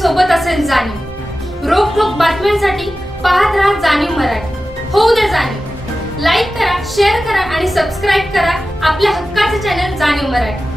सोबत असेल जाणीव। रोखोक बातम्यांसाठी पाहत राहा जाणीव मराठी। होऊ दे जाणीव। लाईक करा, शेअर करा आणि सबस्क्राइब करा आपल्या हक्काचे चॅनल जाणीव मराठी।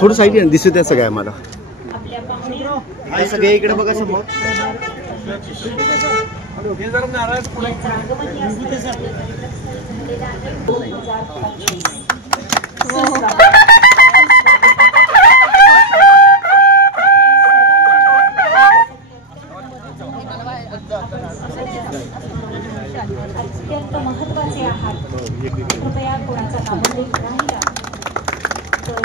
थोडं साईड दिसत आहे सगळं आम्हाला। सगळे इकडे बघा समोर। अत्यंत महत्त्वाचे आहात, कृपया कोणाचा नामोल्लेख राहिला तर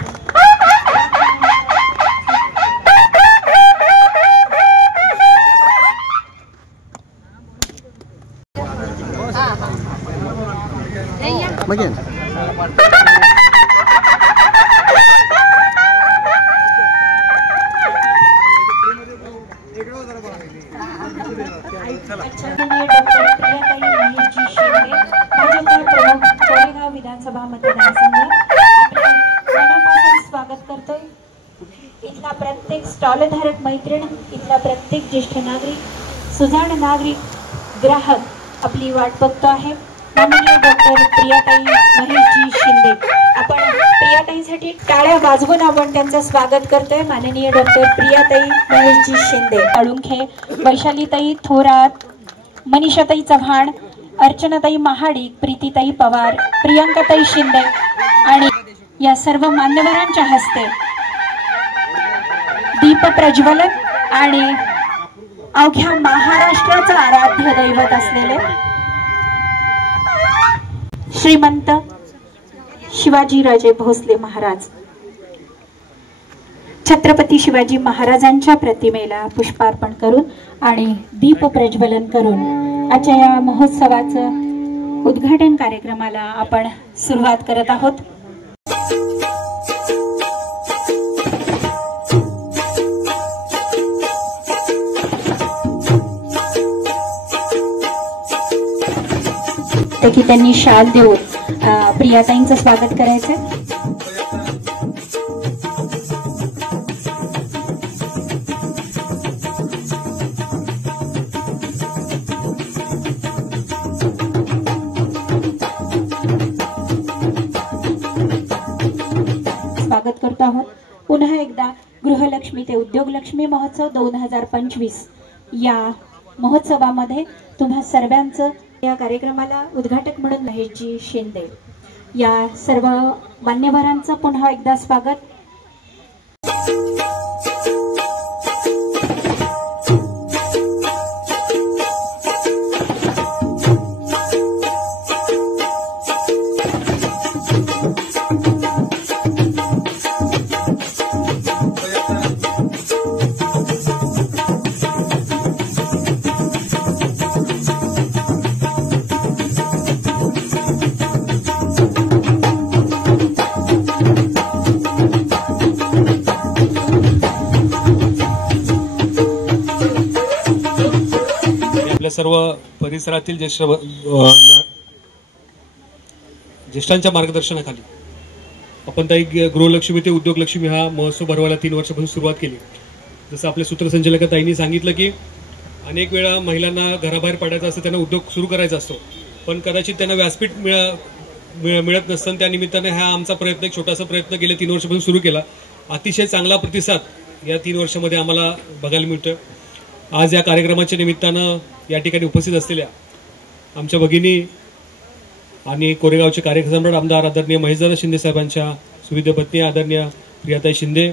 विधानसभा मतदारसंघ आपले मनापासून स्वागत करतोय। इथला प्रत्येक स्टॉलधारक मैत्रीण, इथला प्रत्येक ज्येष्ठ नागरिक, सुजाण नागरिक, ग्राहक आपली वाट बघतो आहे। माननीय डॉक्टर प्रियाताई महेशजी शिंदे, आपण प्रियाताईंसाठी टाळ्या वाजवून आपण त्यांचं स्वागत करतोय। माननीय डॉक्टर प्रियाताई महेशजी शिंदे, अळुंखे, वैशालीताई थोरात, मनीषाताई चव्हाण, अर्चनाताई महाडिक, प्रीतीताई पवार, प्रियंकाताई शिंदे आणि या सर्व मान्यवरांच्या हस्ते दीप प्रज्वलन आणि अवघ्या महाराष्ट्राचं आराध्य दैवत असलेले श्रीमंत शिवाजीराजे भोसले महाराज, छत्रपती शिवाजी महाराजांच्या प्रतिमेला पुष्पार्पण करून आणि दीप प्रज्वलन करून आजच्या या महोत्सवाचं उद्घाटन कार्यक्रमाला आपण सुरुवात करत आहोत। की त्यांनी शाल देऊन प्रियाताईंचं स्वागत करायचं। स्वागत करतो आहोत पुन्हा एकदा गृहलक्ष्मी ते उद्योगलक्ष्मी महोत्सव 2025 या महोत्सवामध्ये तुम्हा सर्वांचं या कार्यक्रमाला उद्घाटक म्हणून महेशजी शिंदे या सर्व मान्यवरांचं पुन्हा एकदा स्वागत। सर्व परिसरातील ज्येष्ठांच्या मार्गदर्शनाखाली आपण ताई गृहलक्ष्मी ते उद्योगलक्ष्मी हा महोत्सव भरवायला 3 वर्षापासून सुरुवात केली। जसं आपले सूत्रसंचालक ताईंनी सांगितलं की अनेक वेळा महिलांना घराबाहेर पडायचं असतं, त्यांना उद्योग सुरू करायचा असतो, पण कदाचित त्यांना व्यासपीठ मिळत नसतं। त्या निमित्ताने हा आमचा प्रयत्न, एक छोटासा प्रयत्न गेल्या 3 वर्षापासून सुरू केला। अतिशय चांगला प्रतिसाद या 3 वर्षामध्ये आम्हाला बघायला मिळतोय। आज या कार्यक्रमाच्या निमित्तानं या ठिकाणी उपस्थित असलेल्या आमच्या भगिनी आणि कोरेगावचे कार्यसम्राट आमदार आदरणीय महेशदादा शिंदे साहेबांच्या सुविद्य पत्नी आदरणीय प्रियाताई शिंदे,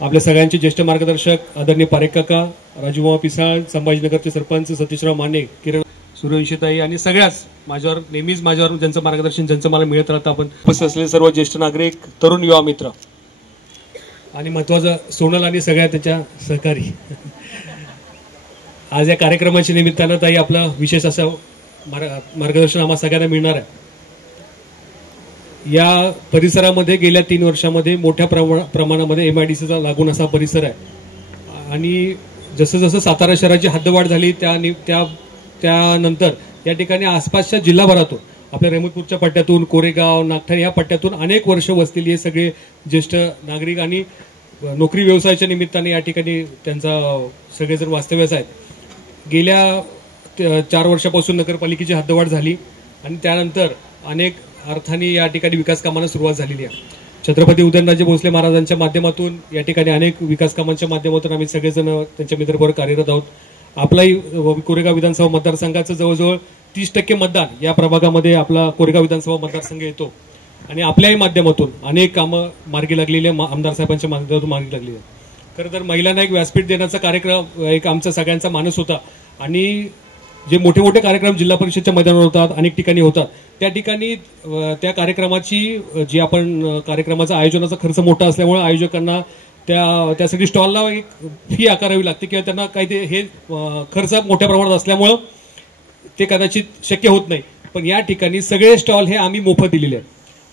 आपल्या सगळ्यांचे ज्येष्ठ मार्गदर्शक आदरणीय पारेख काका, राजूमामा पिसाळ, संभाजीनगरचे सरपंच सतीशराव माने, किरण सूर्यवंशीताई आणि सगळ्याच माझ्यावर ज्यांचं मार्गदर्शन ज्यांचं मला मिळत राहतं, आपण उपस्थित असलेले सर्व ज्येष्ठ नागरिक, तरुण युवा मित्र आणि महत्वाचं सोनल आणि सगळ्या त्याच्या सहकारी. आज या कार्यक्रमाच्या निमित्तानं ताई आपलं विशेष असं मार्गदर्शन आम्हाला सगळ्यांना मिळणार आहे. या परिसरामध्ये गेल्या 3 वर्षामध्ये मोठ्या प्रमाणामध्ये MIDCचा लागून असा परिसर आहे आणि जसं जसं सातारा शहराची हद्दवाढ झाली त्यानंतर या ठिकाणी आसपासच्या जिल्हाभरातून आपल्या रेहमतपूरच्या पट्ट्यातून, कोरेगाव, नागठाणे या पट्ट्यातून अनेक वर्ष वसलेली हे सगळे ज्येष्ठ नागरिक आणि नोकरी व्यवसायाच्या निमित्ताने या ठिकाणी त्यांचा सगळेजण वास्तव्यास आहेत. गेल्या 4 वर्षापासून नगरपालिकेची हद्दवाढ झाली आणि त्यानंतर अनेक अर्थाने या ठिकाणी विकास कामांना सुरुवात झालेली आहे. छत्रपती उदयनराजे भोसले महाराजांच्या माध्यमातून या ठिकाणी अनेक विकास कामांच्या माध्यमातून आम्ही सगळेजण त्यांच्या मित्रबरोबर कार्यरत आहोत. आपलाही कोरेगाव विधानसभा मतदारसंघाचं जवळजवळ 30% मतदान या प्रभागामध्ये आपला कोरेगाव विधानसभा मतदारसंघ येतो आणि आपल्याही माध्यमातून अनेक कामं मार्गी लागलेली आहे, आमदार साहेबांच्या माध्यमातून मार्गी लागलेली आहे. खरं तर महिलांना एक व्यासपीठ देण्याचा कार्यक्रम एक आमचा सगळ्यांचा मानस होता आणि जे मोठे मोठे कार्यक्रम जिल्हा परिषदच्या मैदानावर होतात, अनेक ठिकाणी होतात, त्या ठिकाणी त्या कार्यक्रमाची जी आपण कार्यक्रमाचा आयोजनाचा खर्च मोठा असल्यामुळे आयोजकांना त्यासाठी स्टॉलला एक फी आकारावी लागते किंवा त्यांना काही ते हे खर्च मोठ्या प्रमाणात असल्यामुळं ते कदाचित शक्य होत नाही. पण या ठिकाणी सगळे स्टॉल हे आम्ही मोफत दिलेले आहेत.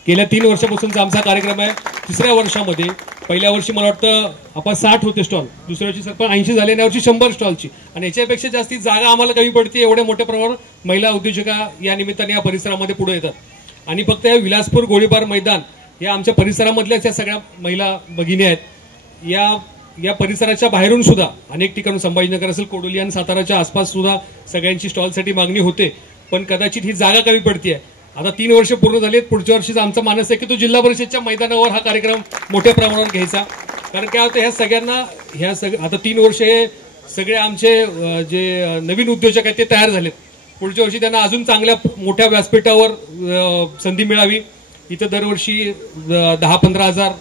गेल्या 3 वर्षापासूनचा आमचा कार्यक्रम आहे. 3ऱ्या वर्षामध्ये पहिल्या वर्षी मला वाटतं आपण 60 होते स्टॉल, दुसऱ्या वर्षी सरपंच 80 झाले, या वर्षी 100 स्टॉलची आणि याच्यापेक्षा जास्ती जागा आम्हाला कमी पडते. एवढ्या मोठ्या प्रमाणात महिला उद्योजका या निमित्ताने या परिसरामध्ये पुढे येतात आणि फक्त या विलासपूर गोळीबार मैदान या आमच्या परिसरामधल्याच या सगळ्या महिला भगिनी आहेत. या परिसराच्या बाहेरून सुद्धा अनेक ठिकाणी संभाजीनगर असेल, कोडोली आणि साताराच्या आसपास सुद्धा सगळ्यांची स्टॉलसाठी मागणी होते, पण कदाचित ही जागा कमी पडते. आता 3 वर्ष पूर्ण झालेत. पुढच्या वर्षीचा आमचा मानस आहे की तो जिल्हा परिषदच्या मैदानावर हा कार्यक्रम मोठ्या प्रमाणावर घ्यायचा. कारण काय होतं, ह्या सगळ्यांना आता 3 वर्ष हे सगळे आमचे जे नवीन उद्योजक आहेत ते तयार झालेत. पुढच्या वर्षी त्यांना अजून चांगल्या मोठ्या व्यासपीठावर संधी मिळावी. इथं दरवर्षी 10-15 हजार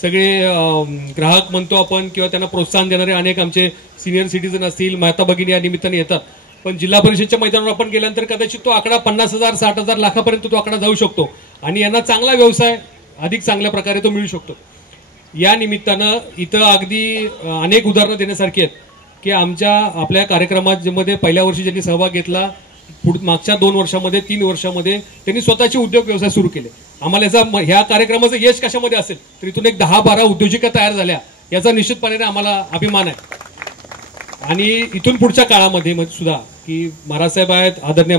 सगळे ग्राहक म्हणतो आपण किंवा त्यांना प्रोत्साहन देणारे अनेक आमचे सिनियर सिटीजन असतील, माता भगिनी या निमित्ताने येतात. पण जिल्हा परिषदच्या मैदानावर आपण गेल्यानंतर कदाचित तो आकडा 50,000, 60,000, लाखापर्यंत तो आकडा जाऊ शकतो आणि यांना चांगला व्यवसाय अधिक चांगल्या प्रकारे तो मिळू शकतो. या निमित्तानं इथं अगदी अनेक उदाहरणं देण्यासारखी आहेत की आपल्या कार्यक्रमामध्ये पहिल्या वर्षी ज्यांनी सहभाग घेतला, मागच्या 2 वर्षामध्ये 3 वर्षामध्ये त्यांनी स्वतःचे उद्योग व्यवसाय सुरू केले. आम्हाला ह्या कार्यक्रमाचं यश कशामध्ये असेल तर इथून एक 10-12 उद्योजिका तयार झाल्या, याचा निश्चितपणे आम्हाला अभिमान आहे. आणि इथून पुढच्या काळामध्ये सुद्धा की महाराज साहेब आहेत, आदरणीय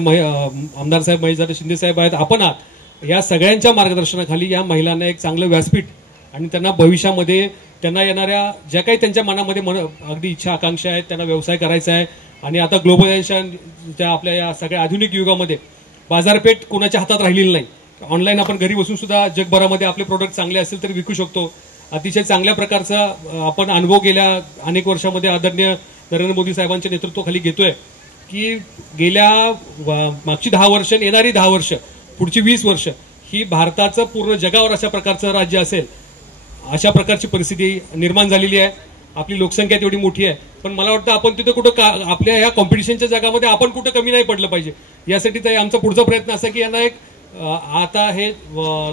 आमदार साहेब महेशदादा शिंदे साहेब आहेत, आपण आहात, या सगळ्यांच्या मार्गदर्शनाखाली या महिलांना एक चांगलं व्यासपीठ आणि त्यांना भविष्यामध्ये त्यांना येणाऱ्या ज्या काही त्यांच्या मनामध्ये अगदी इच्छा आकांक्षा आहेत, त्यांना व्यवसाय करायचा आहे. आणि आता ग्लोबलायझेशनच्या आपल्या या सगळ्या आधुनिक युगामध्ये बाजारपेठ कोणाच्या हातात राहिलेली नाही. ऑनलाईन आपण घरी बसून सुद्धा जगभरामध्ये आपले प्रोडक्ट चांगले असेल तर विकू शकतो. अतिशय चांगल्या प्रकारचा आपण अनुभव गेल्या अनेक वर्षामध्ये आदरणीय नरेंद्र मोदी साहेबांच्या नेतृत्वाखाली घेतोय की गेल्या मागची 10 वर्ष, येणारी 10 वर्ष, पुढची 20 वर्ष ही भारताचं पूर्ण जगावर अशा प्रकारचं राज्य असेल, अशा प्रकारची परिस्थिती निर्माण झालेली आहे. आपली लोकसंख्या तेवढी मोठी आहे, पण मला वाटतं आपण तिथे कुठं आपल्या या कॉम्पिटिशनच्या जगामध्ये आपण कुठं कमी नाही पडलं पाहिजे. यासाठी तर आमचा पुढचा प्रयत्न असा की यांना एक आता हे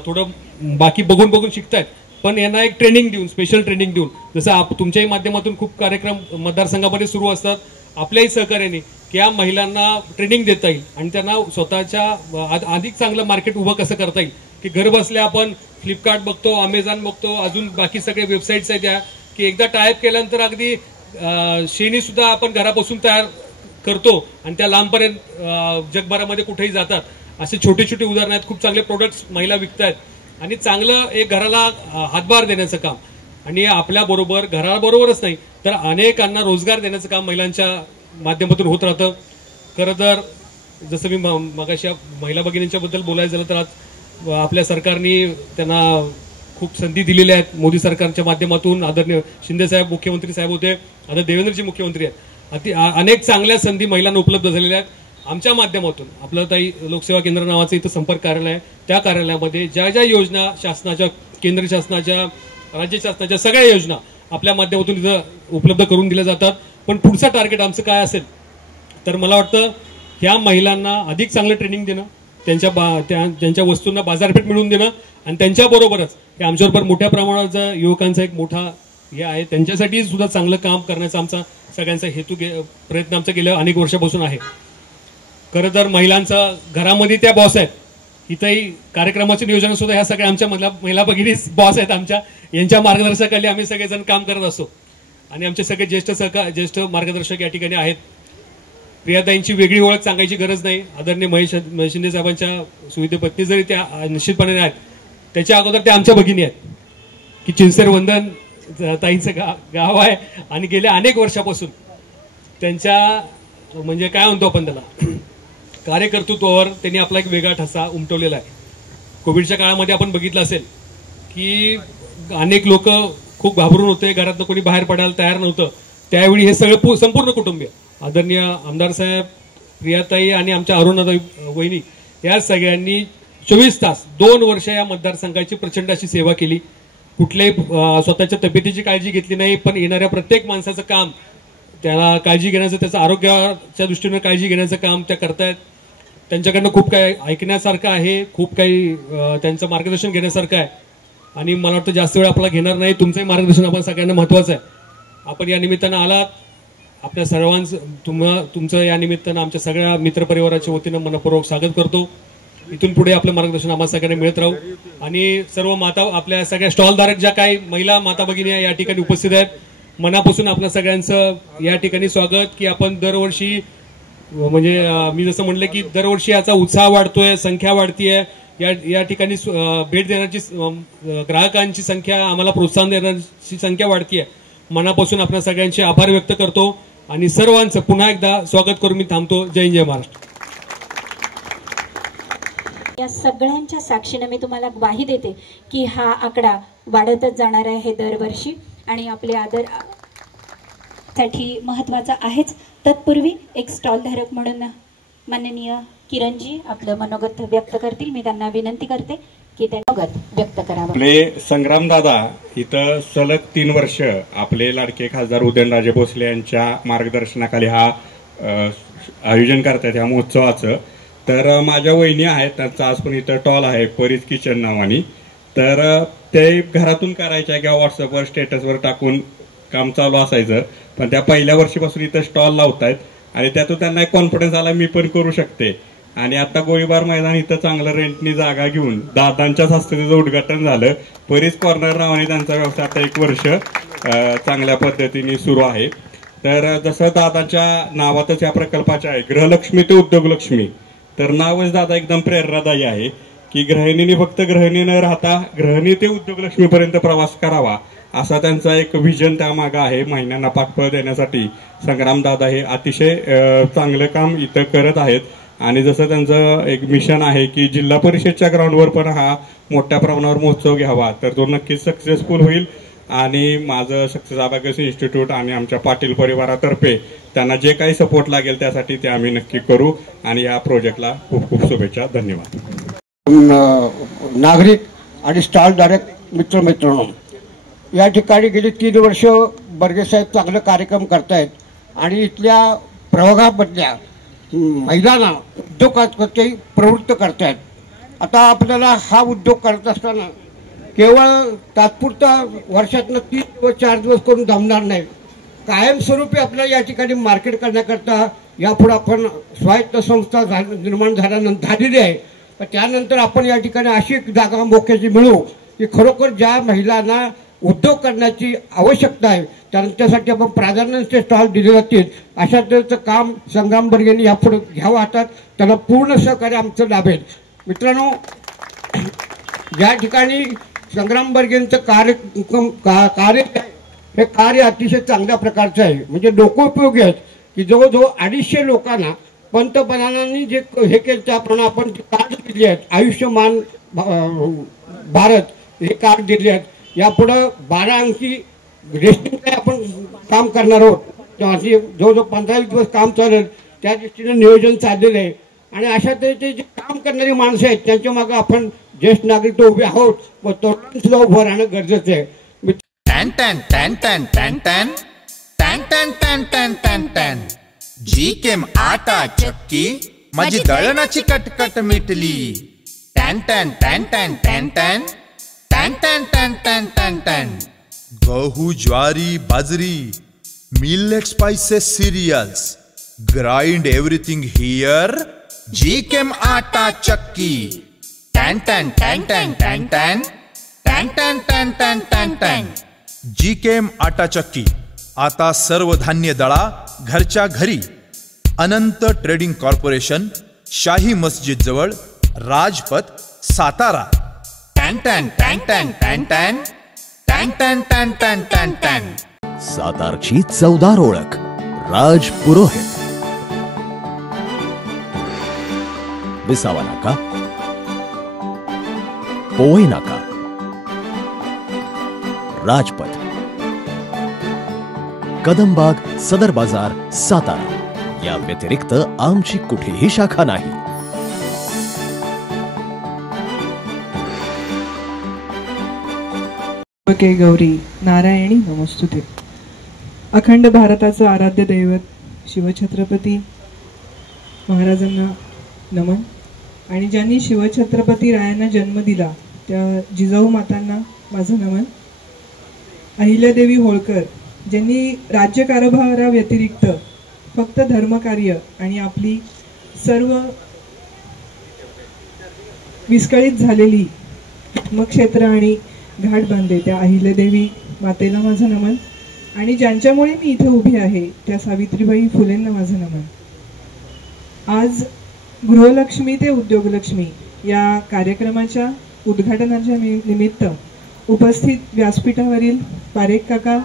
थोडं बाकी बघून शिकतायत, पण यांना एक ट्रेनिंग देऊन, स्पेशल ट्रेनिंग देऊन, जसं तुमच्याही माध्यमातून खूप कार्यक्रम मतदारसंघामध्ये सुरू असतात, आपल्याही सहकार्याने की या महिलांना ट्रेनिंग देता येईल आणि त्यांना स्वतःच्या अधिक चांगलं मार्केट उभं कसं करता येईल. की घर बसल्या आपण फ्लिपकार्ट बघतो, अमेझॉन बघतो, अजून बाकी सगळे वेबसाईट्स आहेत त्या की एकदा टाईप केल्यानंतर अगदी शेणी सुद्धा आपण घरापासून तयार करतो आणि त्या लांबपर्यंत जगभरामध्ये कुठेही जातात. असे छोटे छोटे उदाहरण आहेत. खूप चांगले प्रोडक्ट्स महिला विकतायत आणि चांगलं एक घराला हातभार देण्याचं काम आणि आपल्याबरोबर घराबरोबरच नाही तर अनेकांना रोजगार देण्याचं काम महिलांच्या माध्यमातून होत राहतं. खरं तर जसं मी मगाशी महिला भगिनींच्या बद्दल बोलायचं झालं तर आज आपल्या सरकारने त्यांना खूप संधी दिलेल्या आहेत. मोदी सरकारच्या माध्यमातून आदरणीय शिंदे साहेब मुख्यमंत्री साहेब होते, आता देवेंद्रजी मुख्यमंत्री आहेत. अनेक चांगल्या संधी महिलांना उपलब्ध झालेल्या आहेत. आमच्या माध्यमातून आपलं ताई लोकसेवा केंद्र नावाचं इथं संपर्क कार्यालय आहे, त्या कार्यालयामध्ये ज्या ज्या योजना शासनाच्या, केंद्र शासनाच्या, राज्य शासनाच्या सगळ्या योजना आपल्या माध्यमातून इथं उपलब्ध करून दिल्या जातात. पण पुढचं टार्गेट आमचं काय असेल तर मला वाटतं ह्या महिलांना अधिक चांगलं ट्रेनिंग देणं, त्यांच्या वस्तूंना बाजारपेठ मिळवून देणं आणि त्यांच्याबरोबरच हे आमच्याबरोबर मोठ्या प्रमाणात युवकांचा एक मोठा हे आहे, त्यांच्यासाठी सुद्धा चांगलं काम करण्याचा आमचा सगळ्यांचा प्रयत्न आमचा गेल्या अनेक वर्षापासून आहे. खरं तर महिलांचा घरामध्ये त्या बॉस आहेत, इथंही कार्यक्रमाचे नियोजन सुद्धा ह्या सगळ्या आमच्या महिला भगिनीच बॉस आहेत आमच्या, यांच्या मार्गदर्शनाखाली आम्ही सगळेजण काम करत असतो. आणि आमचे सगळे ज्येष्ठ मार्गदर्शक या ठिकाणी आहेत. प्रियाताईंची वेगळी ओळख सांगायची गरज नाही. आदरणीय महेश शिंदे साहेबांच्या सुविधे पत्नी जरी त्या निश्चितपणे आहेत, त्याच्या अगोदर त्या आमच्या भगिनी आहेत की चिंचेर वंदन ताईंचं गाव आहे आणि गेल्या अनेक वर्षापासून त्यांच्या म्हणजे काय म्हणतो आपण त्याला कार्यकर्तृत्वावर त्यांनी आपला एक वेगळा ठसा उमटवलेला आहे. कोविडच्या काळामध्ये आपण बघितलं असेल की अनेक लोक खूप घाबरून होते, घरातनं कोणी बाहेर पडायला तयार नव्हतं. त्यावेळी हे सगळं संपूर्ण कुटुंबीय आदरणीय आमदार साहेब, प्रियाताई आणि आमच्या अरुणाताई वहिनी या सगळ्यांनी 24 तास 2 वर्ष या मतदारसंघाची प्रचंड अशी सेवा केली. कुठल्याही स्वतःच्या तब्येतीची काळजी घेतली नाही, पण येणाऱ्या प्रत्येक माणसाचं काम, त्याला काळजी घेण्याचं, त्याचं आरोग्याच्या दृष्टीने काळजी घेण्याचं काम त्या करतायत. त्यांच्याकडनं खूप काही ऐकण्यासारखं आहे, खूप काही त्यांचं मार्गदर्शन घेण्यासारखं आहे. आणि मला वाटतं जास्त वेळ आपल्याला घेणार नाही. तुमचंही मार्गदर्शन आपण सगळ्यांना महत्वाचं आहे. आपण या निमित्तानं आलात, आपल्या सर्वांचं तुमचं या निमित्तानं आमच्या सगळ्या मित्रपरिवाराच्या वतीनं मनपूर्वक स्वागत करतो. इथून पुढे आपलं मार्गदर्शन आम्हाला सगळ्यांना मिळत राहू. आणि सर्व माता, आपल्या सगळ्या स्टॉलधारक ज्या काही महिला माता भगिनी या ठिकाणी उपस्थित आहेत, मनापासून आपल्या सगळ्यांचं या ठिकाणी स्वागत. की आपण दरवर्षी म्हणजे मी जसं म्हणलं की दरवर्षी याचा उत्साह वाढतोय, संख्या वाढतीये. या ठिकाणी भेट देण्याची ग्राहकांची संख्या, आम्हाला प्रोत्साहन देण्याची संख्या वाढतीये. मनापासून आपल्या सगळ्यांचे आभार व्यक्त करतो आणि सर्वांचं पुन्हा एकदा स्वागत करून मी थांबतो. जय हिंद, जय महाराष्ट्र. या सगळ्यांच्या साक्षीने मी तुम्हाला ग्वाही देते की हा आकडा वाढतच जाणार आहे दरवर्षी आणि आपले आदर साठी महत्त्वाचा आहेच. तत्पूर्वी एक स्टॉल धारक म्हणून माननीय किरणजी आपलं मनोगत व्यक्त करतील. मी त्यांना विनंती करते की ते मनोगत व्यक्त करावं. आपले संग्रामदादा इथं सलग 3 वर्ष आपले लाडके खासदार उदयनराजे भोसले यांच्या मार्गदर्शनाखाली हा आयोजन करतात ह्या महोत्सवाचं. तर माझ्या वहिनी आहेत, त्यांचा आज पण इथं टॉल आहे परीज किचन नावानी. तर ते घरातून करायच्या किंवा व्हॉट्सअपवर स्टेटसवर टाकून काम चालू असायचं, पण त्या पहिल्या वर्षीपासून इथं स्टॉल लावतायत आणि त्यातून त्यांना एक कॉन्फिडन्स आला मी पण करू शकते. आणि आता गोळीबार मैदान इथं चांगलं रेंटनी जागा घेऊन दादांच्याच हस्ते त्याचं उद्घाटन झालं. परीज कॉर्नर नावाने त्यांचा व्यवसाय आता 1 वर्ष चांगल्या पद्धतीने सुरू आहे. तर जसं दादाच्या नावातच या प्रकल्पाचे आहे गृहलक्ष्मी ते उद्योगलक्ष्मी, तर नावच दादा एकदम प्रेरणादायी आहे की गृहिणीने फक्त गृहिणी न राहता गृहिणी ते उद्योगलक्ष्मीपर्यंत प्रवास करावा असा त्यांचा एक विजन त्यामागे आहे. महिन्यांना पाठबळ देण्यासाठी संग्रामदादा हे अतिशय चांगलं काम इथं करत आहेत. आणि जसं त्यांचं एक मिशन आहे की जिल्हा परिषदच्या ग्राउंडवर पण हा मोठ्या प्रमाणावर महोत्सव घ्यावा, तर तो नक्कीच सक्सेसफुल होईल. आणि माझं सक्सेस अबॅकस इन्स्टिट्यूट आणि आमच्या पाटील परिवारातर्फे त्यांना जे काही सपोर्ट लागेल त्यासाठी ते आम्ही नक्की करू. आणि या प्रोजेक्टला खूप खूप शुभेच्छा. धन्यवाद. नागरिक आणि स्टॉलधारक मित्रमैत्रिणींनो, या ठिकाणी गेली 3 वर्ष बर्गेसाहेब चांगलं कार्यक्रम करतायत आणि इथल्या प्रभागामधल्या महिलांना उद्योगात प्रवृत्त करतायत. आता आपल्याला हा उद्योग करत असताना केवळ तात्पुरता वर्षातनं 3 दिवस 4 दिवस करून जमणार नाही. कायमस्वरूपी आपल्याला या ठिकाणी मार्केट करण्याकरता यापुढे आपण स्वायत्त संस्था निर्माण झालेली आहे. त्यानंतर आपण या ठिकाणी अशी एक जागा मोक्याची मिळू की खरोखर ज्या महिलांना उद्योग करण्याची आवश्यकता आहे त्यांच्यासाठी आपण प्राधान्याचे स्टॉल दिले जातील. अशा तऱ्हेचं काम संग्राम बर्गेंनी यापुढे घ्यावं हातात. त्याला पूर्ण सहकार्य आमचं लाभेल. मित्रांनो, या ठिकाणी संग्राम बर्गेंचं कार्य हे कार्य अतिशय चांगल्या प्रकारचं आहे. म्हणजे लोकोपयोगी आहेत की जवळजवळ 250 लोकांना पंतप्रधानांनी जे हे केलं त्याप्रमाणे आपण कार्ड दिली आहेत. आयुष्यमान भारत हे कार्ड दिले आहेत. यापुढं 12 अंकी रेस्टिंग आपण काम करणार आहोत. जवळजवळ 15 दिवस काम चालेल त्या दृष्टीने नियोजन चाललेलं आहे. आणि अशा तऱ्हेचे जे काम करणारी माणसं आहेत त्यांच्या मागे आपण ज्येष्ठ नागरिक उभे आहोत व तरुण सुद्धा उभं राहणं गरजेचं आहे. जी केम आटा चक्की माझी दळणाची कटकट मिटली. टॅन टॅन टॅन टॅन टॅन टॅन टॅन टॅन टॅन टॅन टॅन टॅन. गहू ज्वारी बाजरी millet spices cereals grind everything here. जी केम आटा चक्की. टॅन टॅन टॅन टॅन टॅन टॅन टॅन टॅन टॅन टॅन टॅन टॅन. जी केम आटा चक्की आता सर्व धान्य दळा घरच्या घरी. अनंत ट्रेडिंग कॉर्पोरेशन, शाही मस्जिद जवळ, राजपथ, सातारा. टॅन टॅन टॅन टॅन टॅन टॅन टॅन टॅन टॅन टॅन टॅन टॅन. सातारची चवदार ओळख राज पुरोहित. विसावा नाका, पोवई नाका, राजपथ, कदमबाग, सदर बाजार, सातारा. या व्यतिरिक्त आमची कुठेही शाखा नाही. गौरी नारायणी नमस्तुते. अखंड भारताचं आराध्य दैवत शिवछत्रपती महाराजांना नमन. आणि ज्यांनी शिवछत्रपती रायांना जन्म दिला त्या जिजाऊ मातांना माझं नमन. अहिल्यादेवी होळकर ज्यांनी राज्यकारभाराव्यतिरिक्त फक्त धर्मकार्य आणि आपली सर्व विस्कळीत झालेली धर्मक्षेत्र आणि घाट बांधले त्या अहिल्यादेवी मातेला माझं नमन. आणि ज्यांच्यामुळे मी इथे उभी आहे त्या सावित्रीबाई फुलेंना माझं नमन. आज गृहलक्ष्मी ते उद्योगलक्ष्मी या कार्यक्रमाच्या उद्घाटनाच्या निमित्त उपस्थित व्यासपीठावरील पारेख काका,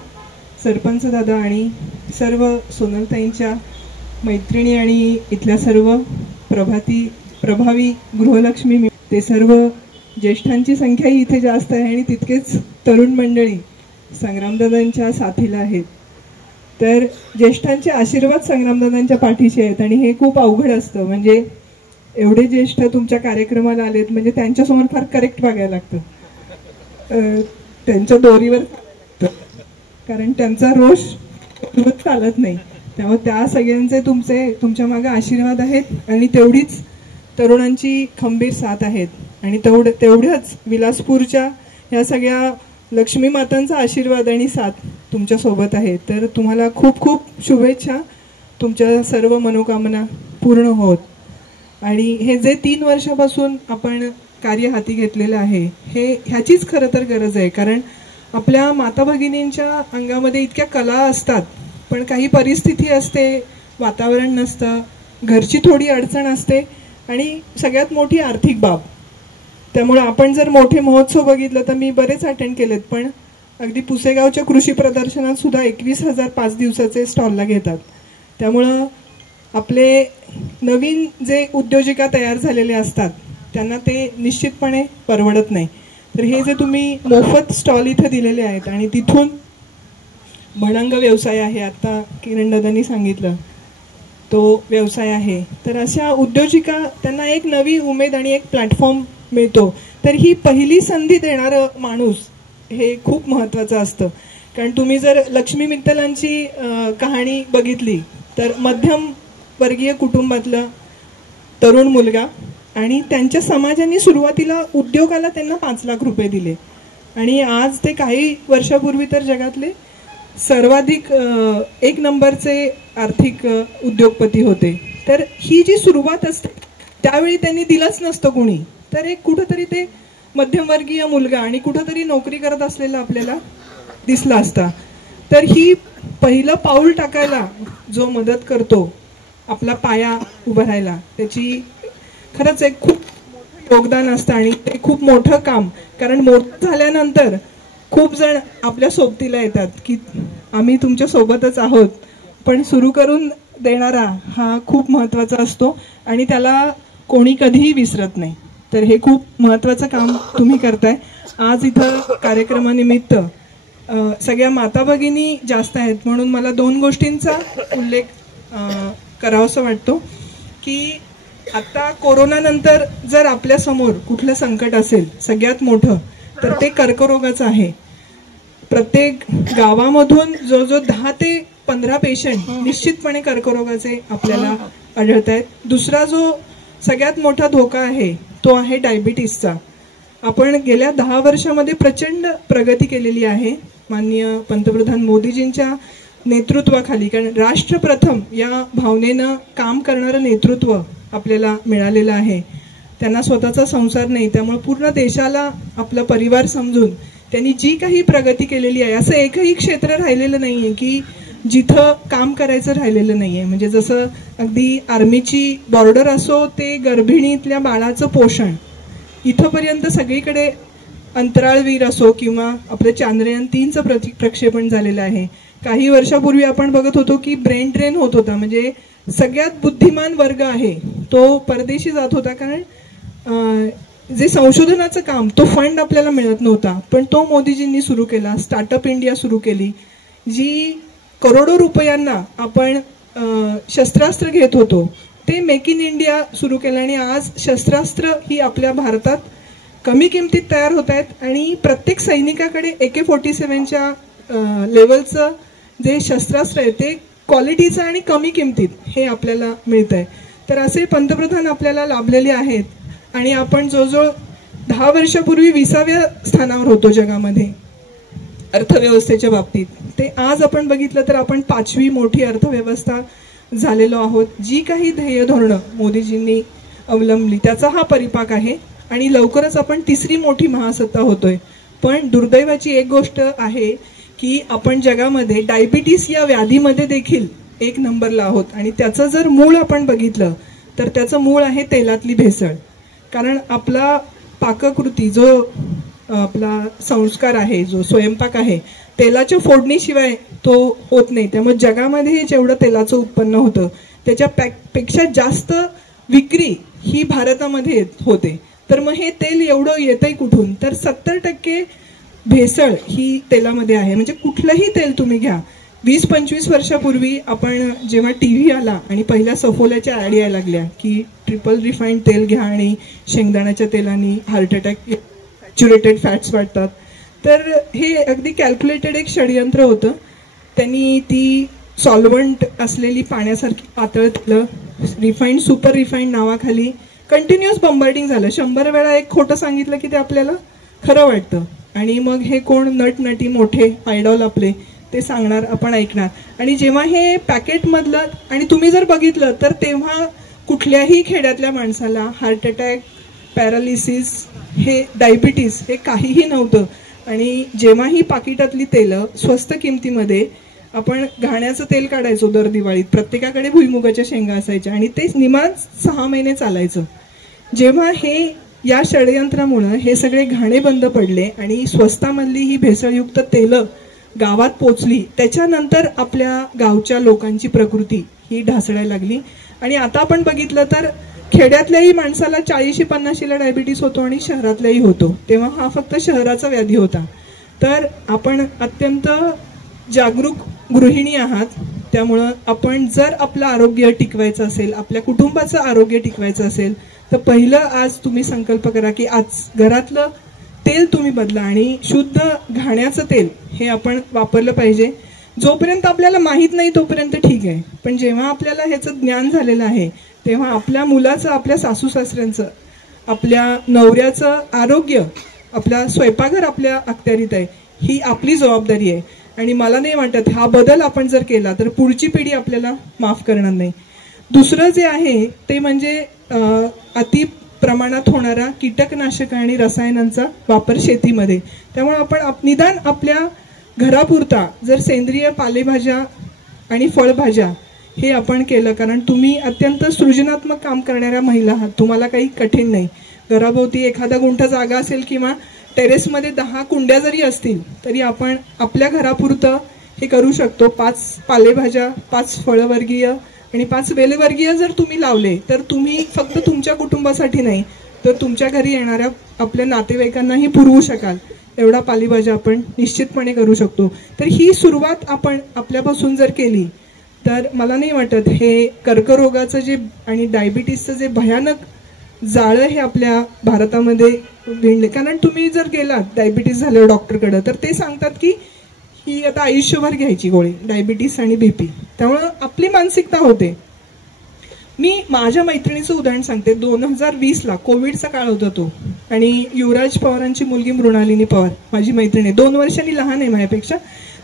सरपंच दादा आणि सर्व सोनलताईंच्या मैत्रिणी आणि इथल्या सर्व प्रभावी गृहलक्ष्मी, ते सर्व ज्येष्ठांची संख्याही इथे जास्त आहे आणि तितकेच तरुण मंडळी संग्रामदादांच्या साथीला आहेत. तर ज्येष्ठांचे आशीर्वाद संग्रामदादांच्या पाठीशी आहेत आणि हे खूप अवघड असतं. म्हणजे एवढे ज्येष्ठ तुमच्या कार्यक्रमाला आलेत म्हणजे त्यांच्यासमोर फार करेक्ट वागायला लागतं, त्यांच्या दोरीवर, कारण त्यांचा रोष चालत नाही. त्यामुळे त्या सगळ्यांचे तुमच्या मागे आशीर्वाद आहेत आणि तेवढीच तरुणांची खंबीर साथ आहेत. आणि तेवढ्याच विलासपूरच्या या सगळ्या लक्ष्मी मातांचा आशीर्वाद आणि साथ तुमच्या सोबत आहे. तर तुम्हाला खूप खूप शुभेच्छा. तुमच्या सर्व मनोकामना पूर्ण होत. आणि हे जे 3 वर्षापासून आपण कार्य हाती घेतलेलं आहे ह्याचीच खरं तर गरज आहे. कारण आपल्या माता भगिनींच्या अंगामध्ये इतक्या कला असतात पण काही परिस्थिती असते, वातावरण नसतं, घरची थोडी अडचण असते आणि सगळ्यात मोठी आर्थिक बाब. त्यामुळे आपण जर मोठे महोत्सव बघितलं तर मी बरेच अटेंड केलेत, पण अगदी पुसेगावच्या कृषी प्रदर्शनात सुद्धा 21,000 5 दिवसाचे स्टॉलला घेतात. त्यामुळं आपले नवीन जे उद्योजिका तयार झालेले असतात त्यांना ते निश्चितपणे परवडत नाही. तर हे जे तुम्ही मोफत स्टॉल इथे दिलेले आहेत आणि तिथून भणंग व्यवसाय आहे, आता किरणदादांनी सांगितलं तो व्यवसाय आहे, तर अशा उद्योजिका त्यांना एक नवी उमेद आणि एक प्लॅटफॉर्म मिळतो. तर ही पहिली संधी देणारं माणूस हे खूप महत्त्वाचं असतं. कारण तुम्ही जर लक्ष्मी मित्तलांची कहाणी बघितली तर मध्यमवर्गीय कुटुंबातलं तरुण मुलगा आणि त्यांच्या समाजाने सुरुवातीला उद्योगाला त्यांना 5 लाख रुपये दिले आणि आज ते काही वर्षापूर्वी तर जगातले सर्वाधिक 1 नंबरचे आर्थिक उद्योगपती होते. तर ही जी सुरुवात असते त्यावेळी त्यांनी दिलंच नसतं कोणी, तर एक कुठंतरी ते मध्यमवर्गीय मुलगा आणि कुठंतरी नोकरी करत असलेला आपल्याला दिसला असता. तर ही पहिलं पाऊल टाकायला जो मदत करतो आपला पाया उभारायला, त्याची खरंच एक खूप मोठं योगदान असतं आणि ते खूप मोठं काम. कारण मोठं झाल्यानंतर खूप जण आपल्या सोबतीला येतात की आम्ही तुमच्या सोबतच आहोत, पण सुरू करून देणारा हा खूप महत्त्वाचा असतो आणि त्याला कोणी कधीही विसरत नाही. तर हे खूप महत्त्वाचं काम तुम्ही करताय. आज इथं कार्यक्रमानिमित्त सगळ्या माता भगिनी जास्त आहेत म्हणून मला 2 गोष्टींचा उल्लेख करावासा वाटतो की आता कोरोनानंतर जर आपल्यासमोर कुठलं संकट असेल सगळ्यात मोठं तर ते कर्करोगाचं आहे. प्रत्येक गावामधून जो 10 ते 15 पेशंट निश्चितपणे कर्करोगाचे आपल्याला आढळत आहेत. दुसरा जो सगळ्यात मोठा धोका आहे तो आहे डायबिटीसचा. आपण गेल्या 10 वर्षामध्ये प्रचंड प्रगती केलेली आहे माननीय पंतप्रधान मोदीजींच्या नेतृत्वाखाली. कारण राष्ट्रप्रथम या भावनेनं काम करणारं नेतृत्व आपल्याला मिळालेलं आहे. त्यांना स्वतःचा संसार नाही, त्यामुळे पूर्ण देशाला आपला परिवार समजून त्यांनी जी काही प्रगती केलेली आहे, असं एकही क्षेत्र राहिलेलं नाही आहे की जिथं काम करायचं राहिलेलं नाही आहे. म्हणजे जसं अगदी आर्मीची बॉर्डर असो ते गर्भिणीतल्या बाळाचं पोषण, इथंपर्यंत सगळीकडे अंतराळवीर असो किंवा आपलं चांद्रयान 3चं प्रक्षेपण झालेलं आहे. काही वर्षापूर्वी आपण बघत होतो की ब्रेन ड्रेन होत होता, म्हणजे सगळ्यात बुद्धिमान वर्ग आहे तो परदेशी जात होता. कारण जे संशोधनाचं काम तो फंड आपल्याला मिळत नव्हता, पण तो मोदीजींनी सुरू केला. स्टार्टअप इंडिया सुरू केली, जी करोडो रुपयांना आपण शस्त्रास्त्र घेत होतो ते मेक इन इंडिया सुरू केलं. आणि आज शस्त्रास्त्र ही आपल्या भारतात कमी किमतीत तयार होत आहेत आणि प्रत्येक सैनिकाकडे AK-47च्या लेवलचं जे शस्त्रास्त्र आहे ते क्वालिटीचं आणि कमी किमतीत हे आपल्याला मिळत आहे. तर असे पंतप्रधान आपल्याला लाभलेले आहेत. आणि आपण जो 10 वर्षापूर्वी 20व्या स्थानावर होतो जगामध्ये अर्थव्यवस्थेच्या बाबतीत, ते आज आपण बघितलं तर आपण 5वी मोठी अर्थव्यवस्था झालेलो आहोत. जी काही ध्येय धोरणं मोदीजींनी अवलंबली त्याचा हा परिपाक आहे. आणि लवकरच आपण 3री मोठी महासत्ता होतोय. पण दुर्दैवाची एक गोष्ट आहे की आपण जगामध्ये डायबिटीस या व्याधीमध्ये देखील 1 नंबरला आहोत. आणि त्याचं जर मूळ आपण बघितलं तर त्याचं मूळ आहे तेलातली भेसळ. कारण आपला पाककृती जो आपला संस्कार आहे, जो स्वयंपाक आहे, तेलाच्या फोडणीशिवाय तो होत नाही. त्यामुळे जगामध्ये जेवढं तेलाचं उत्पन्न होतं त्याच्या पेक्षा जास्त विक्री ही भारतामध्ये होते. तर मग हे तेल एवढं येतंय कुठून? तर 70% भेसळ ही तेलामध्ये आहे. म्हणजे कुठलंही तेल तुम्ही घ्या. 20-25 वर्षापूर्वी आपण जेव्हा TV आला आणि पहिल्या सफोल्याच्या ॲड यायला लागल्या की ट्रिपल रिफाईंड तेल घ्या आणि शेंगदाण्याच्या तेलाने हार्ट अटॅक, सॅच्युरेटेड फॅट्स वाढतात, तर हे अगदी कॅल्क्युलेटेड एक षडयंत्र होतं. त्यांनी ती सॉल्वंट असलेली पाण्यासारखी पातळ तेलं रिफाईंड, सुपर रिफाईंड नावाखाली कंटिन्युअस बंबार्डिंग झालं. 100 वेळा एक खोटं सांगितलं की ते आपल्याला खरं वाटतं. आणि मग हे कोण नटनटी मोठे आयडॉल आपले ते सांगणार, आपण ऐकणार. आणि जेव्हा हे पॅकेटमधलं, आणि तुम्ही जर बघितलं तर तेव्हा कुठल्याही खेड्यातल्या माणसाला हार्ट अटॅक, पॅरालिसिस, हे डायबिटीस हे काहीही नव्हतं. आणि जेव्हा ही पाकिटातली तेलं स्वस्त किमतीमध्ये, आपण घाण्याचं तेल काढायचो दर दिवाळीत, प्रत्येकाकडे भुईमुगाच्या शेंगा असायच्या आणि ते निमान 6 महिने चालायचं. जेव्हा हे या षडयंत्रामुळं हे सगळे घाणे बंद पडले आणि स्वस्तामधली ही भेसळयुक्त तेलं गावात पोचली, त्याच्यानंतर आपल्या गावच्या लोकांची प्रकृती ही ढासळायला लागली. आणि आता आपण बघितलं तर खेड्यातल्याही माणसाला 40-50ला डायबिटीस होतो आणि शहरातल्याही होतो. तेव्हा हा फक्त शहराचा व्याधी होता. तर आपण अत्यंत जागरूक गृहिणी आहात, त्यामुळं आपण जर आपलं आरोग्य टिकवायचं असेल, आपल्या कुटुंबाचं आरोग्य टिकवायचं असेल, तर पहिलं आज तुम्ही संकल्प करा की आज घरातलं तेल तुम्ही बदला आणि शुद्ध घाण्याचं तेल हे आपण वापरलं पाहिजे. जोपर्यंत आपल्याला माहीत नाही तोपर्यंत ठीक आहे, पण जेव्हा आपल्याला ह्याचं ज्ञान झालेलं आहे तेव्हा आपल्या मुलाचं, आपल्या सासू सासऱ्यांचं, आपल्या नवऱ्याचं आरोग्य, आपला स्वयंपाकघर आपल्या अखत्यारीत आहे, ही आपली जबाबदारी आहे. आणि मला नाही वाटत हा बदल आपण जर केला तर पुढची पिढी आपल्याला माफ करणार नाही. दुसरं जे आहे ते म्हणजे अति प्रमाणात होणारा कीटकनाशक आणि रसायनांचा वापर शेतीमध्ये. त्यामुळे आपण निदान आपल्या घरापुरता जर सेंद्रिय पालेभाज्या आणि फळभाज्या हे आपण केलं, कारण तुम्ही अत्यंत सृजनात्मक काम करणाऱ्या महिला आहात, तुम्हाला काही कठीण नाही. घराभोवती एखादा गुंठा जागा असेल किंवा टेरेसमध्ये 10 कुंड्या जरी असतील तरी आपण आपल्या घरापुरतं हे करू शकतो. 5 पालेभाज्या, 5 फळवर्गीय आणि 5 वेलवर्गीय जर तुम्ही लावले तर तुम्ही फक्त तुमच्या कुटुंबासाठी नाही तर तुमच्या घरी येणाऱ्या आपल्या नातेवाईकांनाही पुरवू शकाल. एवढा पालेभाज्या आपण निश्चितपणे करू शकतो. तर ही सुरुवात आपण आपल्यापासून जर केली तर मला नाही वाटत हे कर्करोगाचं जे आणि डायबिटीसचं जे भयानक जाळं हे आपल्या भारतामध्ये विणले. कारण तुम्ही जर गेलात डायबिटीस झाल्यावर डॉक्टरकडे तर ते सांगतात की ही आता आयुष्यभर घ्यायची गोळी, डायबिटीस आणि BP. त्यामुळं आपली मानसिकता होते. मी माझ्या मैत्रिणीचं उदाहरण सांगते. 2020ला कोविडचा काळ होता तो, आणि युवराज पवारांची मुलगी मृणालिनी पवार माझी मैत्रीण आहे, 2 वर्षांनी लहान आहे माझ्यापेक्षा.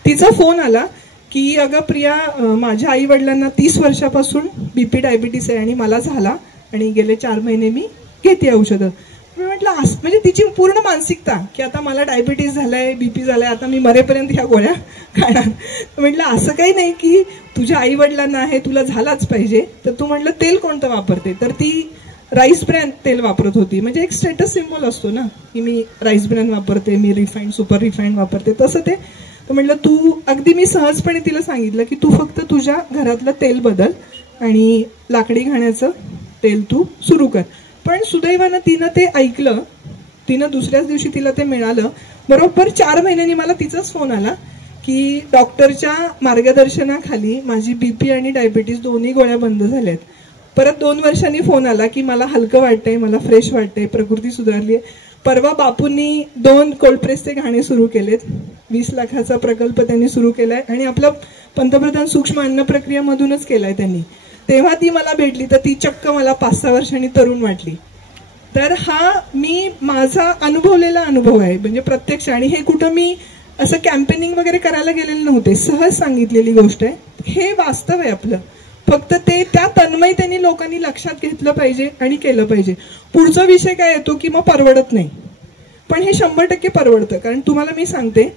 तिचा फोन आला की अगं प्रिया, माझ्या आई वडिलांना 30 वर्षापासून BP डायबिटीस आहे आणि मला झाला, आणि गेले 4 महिने मी घेते औषधं. मी म्हटलं असं, म्हणजे तिची पूर्ण मानसिकता की आता मला डायबिटीस झालाय, BP झालाय, आता मी मरेपर्यंत ह्या गोळ्या खाणार. म्हटलं असं काही नाही की तुझ्या आई वडिलांना आहे, तुला झालाच पाहिजे. तर तू म्हटलं तेल कोणतं वापरते, तर ती राईस ब्रॅन तेल वापरत होती. म्हणजे एक स्टेटस सिम्बॉल असतो ना की मी राईस ब्रॅन वापरते, मी रिफाईंड सुपर रिफाईंड वापरते, तसं ते. तर म्हटलं तू, अगदी मी सहजपणे तिला सांगितलं की तू फक्त तुझ्या घरातलं तेल बदल आणि लाकडी घाण्याचं तेल तू सुरू कर. पण सुदैवानं तिनं ते ऐकलं. तिनं दुसऱ्याच दिवशी तिला ते मिळालं. बरोबर 4 महिन्यांनी मला तिचाच फोन आला की डॉक्टरच्या मार्गदर्शनाखाली माझी BP आणि डायबिटीस दोन्ही गोळ्या बंद झाल्यात. परत 2 वर्षांनी फोन आला की मला हलकं वाटतंय, मला फ्रेश वाटतंय, प्रकृती सुधारली आहे. परवा बापूंनी 2 कोल्ड प्रेसचे घाणे सुरू केलेत. 20 लाखाचा प्रकल्प त्यांनी सुरू केलाय, आणि आपला पंतप्रधान सूक्ष्म अन्न प्रक्रियामधूनच केलाय त्यांनी. तेव्हा ती मला भेटली तर ती चक्क मला 5-6 वर्षांनी तरुण वाटली. तर हा मी माझा अनुभवलेला अनुभव आहे, म्हणजे प्रत्यक्ष. आणि हे कुठं मी असं कॅम्पेनिंग वगैरे करायला गेलेले नव्हते, सहज सांगितलेली गोष्ट आहे. हे वास्तव आहे आपलं. फक्त ते त्या तन्मयतेने लोकांनी लक्षात घेतलं पाहिजे आणि केलं पाहिजे. पुढचा विषय काय येतो की मग परवडत नाही, पण हे 100% परवडतं. कारण तुम्हाला मी सांगते,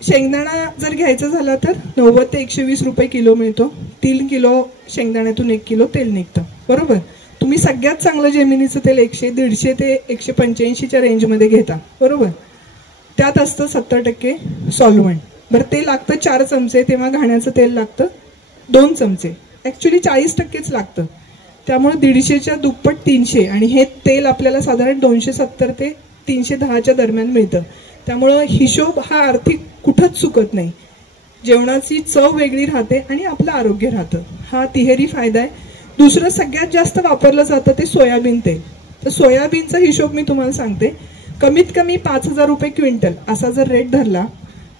शेंगदाणा जर घ्यायचा झाला तर 90 ते 120 रुपये किलो मिळतो. 3 किलो शेंगदाण्यातून 1 किलो तेल निघतं, बरोबर. तुम्ही सगळ्यात चांगलं जेमिनीचं तेल 100-150 ते 185च्या रेंजमध्ये घेता, बरोबर. त्यात असतं 70% सॉल्व्हंट. बरं, ते लागतं 4 चमचे, तेव्हा घाण्याचं तेल लागतं 2 चमचे. ॲक्च्युली 40%च लागतं. त्यामुळे 150च्या दुप्पट 300, आणि हे तेल आपल्याला साधारण 270 ते 310च्या दरम्यान मिळतं. त्यामुळं हिशोब हा आर्थिक कुठंच चुकत नाही. जेवणाची चव वेगळी राहते आणि आपलं आरोग्य राहतं. हा तिहेरी फायदा आहे. दुसरं सगळ्यात जास्त वापरलं जातं ते सोयाबीन तेल. तर सोयाबीनचा हिशोब मी तुम्हाला सांगते. कमीत कमी 5,000 रुपये क्विंटल असा जर रेट धरला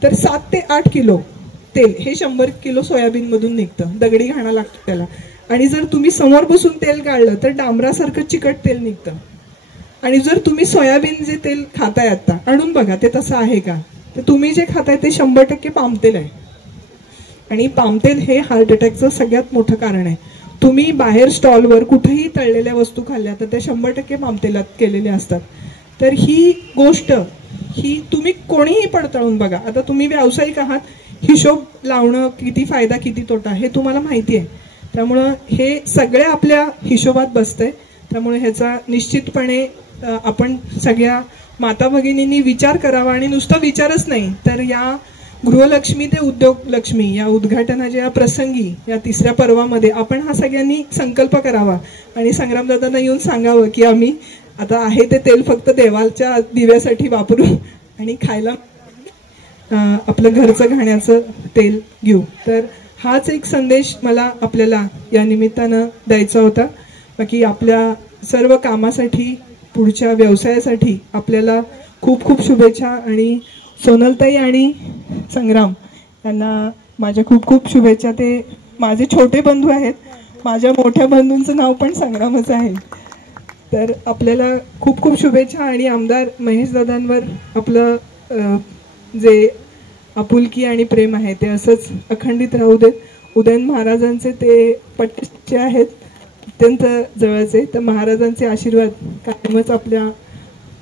तर 7 ते 8 किलो तेल हे 100 किलो सोयाबीनमधून निघतं. दगडी घाणा लागतो त्याला. आणि जर तुम्ही समोर बसून तेल काढलं तर डांबरासारखं चिकट तेल निघतं. आणि जर तुम्ही सोयाबीन जे तेल खाताय आता, आणून बघा ते तसं आहे का. तर तुम्ही जे खाताय ते 100% पामतेल आहे. आणि पामतेल हे हार्ट अटॅकचं सगळ्यात मोठं कारण आहे. तुम्ही बाहेर स्टॉलवर कुठेही तळलेल्या वस्तू खाल्ल्या तर त्या 100% पामतेलात केलेल्या असतात. तर ही गोष्ट ही तुम्ही कोणीही पडताळून बघा. आता तुम्ही व्यावसायिक आहात, हिशोब लावणं किती फायदा किती तोटा हे तुम्हाला माहिती आहे. त्यामुळं हे सगळ्या आपल्या हिशोबात बसतंय. त्यामुळे ह्याचा निश्चितपणे आपण सगळ्या माता भगिनींनी विचार करावा. आणि नुसता विचारच नाही तर या गृहलक्ष्मी ते उद्योगलक्ष्मी या उद्घाटनाच्या या प्रसंगी या 3ऱ्या पर्वामध्ये आपण हा सगळ्यांनी संकल्प करावा. आणि संग्रामदादांना येऊन सांगावं की आम्ही आता आहे ते तेल फक्त देवाच्या दिव्यासाठी वापरू आणि खायला आपलं घरचं घाण्याचं तेल घेऊ. तर हाच एक संदेश मला आपल्याला या निमित्तानं द्यायचा होता. बाकी आपल्या सर्व कामासाठी, पुढच्या व्यवसायासाठी आपल्याला खूप खूप शुभेच्छा. आणि सोनलताई आणि संग्राम यांना माझ्या खूप खूप शुभेच्छा. ते माझे छोटे बंधू आहेत. माझ्या मोठ्या बंधूंचं नाव पण संग्रामच आहे. तर आपल्याला खूप खूप शुभेच्छा. आणि आमदार महेश दादांवर आपलं जे आपुलकी आणि प्रेम आहे ते असंच अखंडित राहू देत. उदयन महाराजांचे ते पट्टे आहेत, अत्यंत जवळचे. तर महाराजांचे आशीर्वाद कायमच आपल्या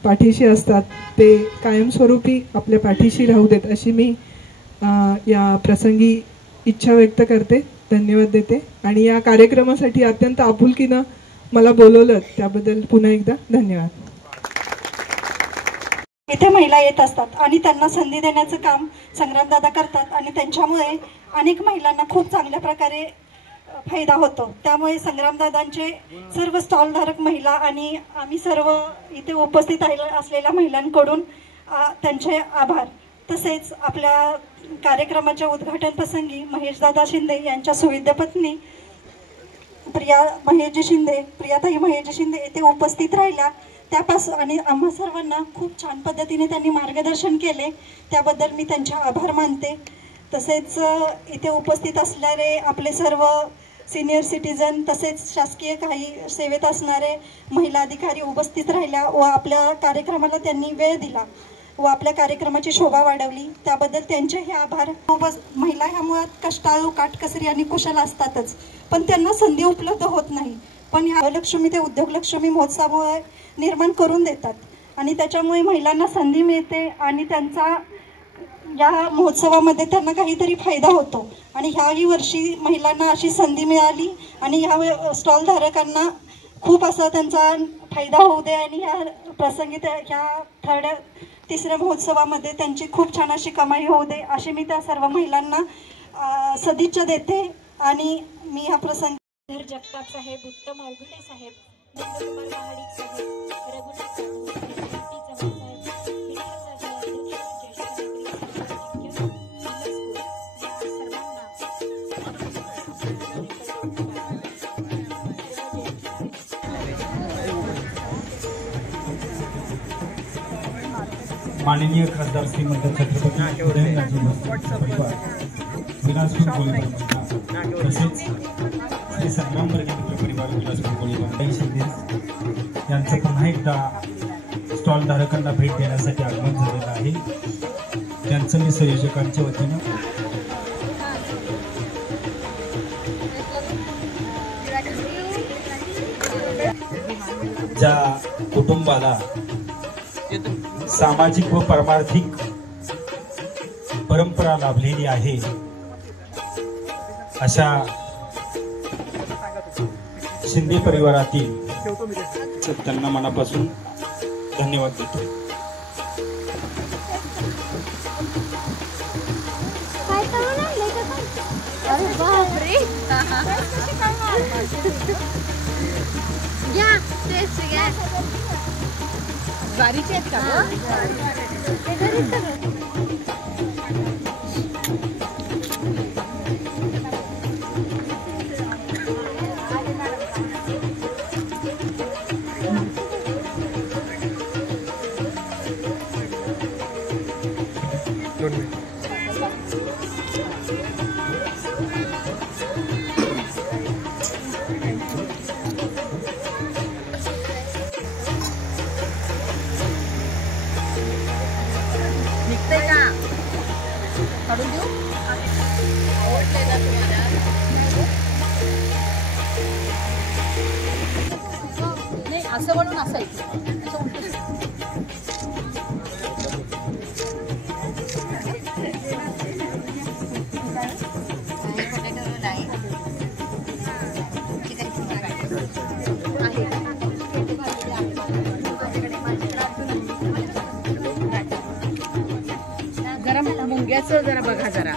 पाठीशी असतात. ते कायमस्वरूपी आपल्या पाठीशी राहू देत अशी मी या प्रसंगी इच्छा व्यक्त करते. धन्यवाद देते. आणि या कार्यक्रमासाठी अत्यंत आपुलकीनं मला बोलवलं त्याबद्दल पुन्हा एकदा धन्यवाद. इथे महिला येत असतात आणि त्यांना संधी देण्याचं काम संग्रामदादा करतात. आणि त्यांच्यामुळे अनेक महिलांना खूप चांगल्या प्रकारे फायदा होतो. त्यामुळे संग्रामदादांचे सर्व स्टॉलधारक महिला आणि आम्ही सर्व इथे उपस्थित असलेल्या महिलांकडून त्यांचे आभार. तसेच आपल्या कार्यक्रमाच्या उद्घाटन प्रसंगी महेशदादा शिंदे यांच्या सुविद्य पत्नी प्रियाताई महेशजी शिंदे येथे उपस्थित राहिल्या. त्यापासून आणि आम्हा सर्वांना खूप छान पद्धतीने त्यांनी मार्गदर्शन केले, त्याबद्दल मी त्यांचे आभार मानते. तसेच इथे उपस्थित असणारे आपले सर्व सिनियर सिटीजन तसेच शासकीय काही सेवेत असणारे महिला अधिकारी उपस्थित राहिल्या व आपल्या कार्यक्रमाला त्यांनी वेळ दिला व आपल्या कार्यक्रमाची शोभा वाढवली, त्याबद्दल त्यांचेही आभार. महिला ह्या मुळात कष्टाळू, काटकसरी आणि कुशल असतातच, पण त्यांना संधी उपलब्ध होत नाही. पण ह्या लक्ष्मी ते उद्योगलक्ष्मी महोत्सवामुळे निर्माण करून देतात आणि त्याच्यामुळे महिलांना संधी मिळते आणि त्यांचा या महोत्सवामध्ये त्यांना काहीतरी फायदा होतो. आणि ह्याही वर्षी महिलांना अशी संधी मिळाली आणि ह्या स्टॉल धारकांना खूप असा त्यांचा फायदा होऊ दे आणि ह्या प्रसंगी ह्या तिसऱ्या महोत्सवामध्ये त्यांची खूप छान अशी कमाई होऊ दे अशी मी त्या सर्व महिलांना सदिच्छा देते. आणि मी ह्या प्रसंगी जगताप साहेब, उत्तम अवघडे साहेब, नंदकुमार महाडिक साहेब, रघुनाथ साहेब, माननीय खासदार श्रीमंत छत्रपती उदयनराजे भोसले विलासपूर कोळी तसेच श्री संग्राम वर्गे मित्र परिवार विलासपूर कोळी शिंदे यांचं पुन्हा एकदा स्टॉल धारकांना भेट देण्यासाठी आगमन झालेलं आहे. त्यांचं मी संयोजकांच्या वतीनं ज्या कुटुंबाला सामाजिक व परमार्थिक परंपरा लाभलेली आहे अशा शिंदे परिवारातील त्यांना मनापासून धन्यवाद देतो. ज्वारीचे आहेत का? नाही असं म्हणून असायचं. जरा मुंग्याचं जरा बघा जरा.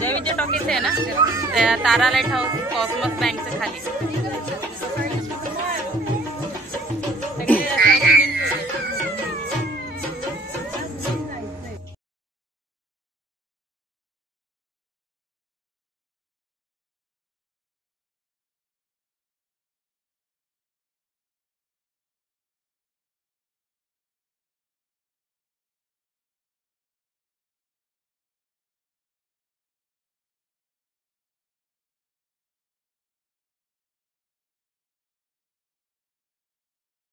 देवीचे टॉकीज आहे ना, तारा लाईट हाऊस कॉस्मॉस बँकच्या खाली.